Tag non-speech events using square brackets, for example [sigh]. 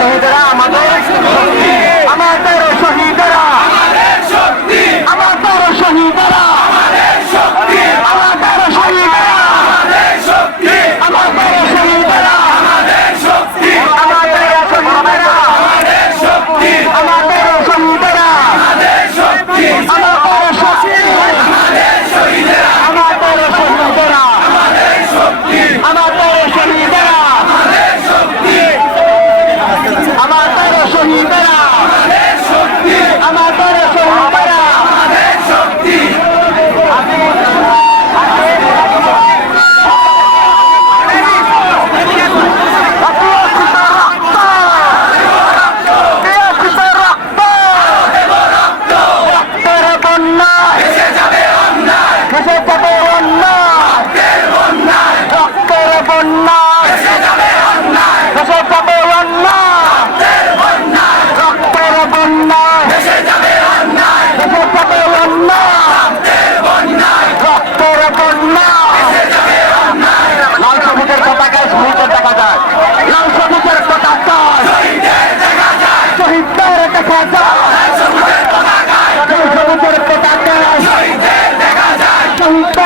Canada [laughs] বন্যায় ভেসে যাবে অন্যায়। রক্তের বন্যায়। ভেসে যাবে অন্যায়। রক্তের বন্যায়। ভেসে যাবে অন্যায়। রক্তের বন্যায়। লাল সবুজের পতাকায় শহীদের দেখা যায়। লাল সবুজের পতাকায় শহীদদের দেখা যায়। সন্তান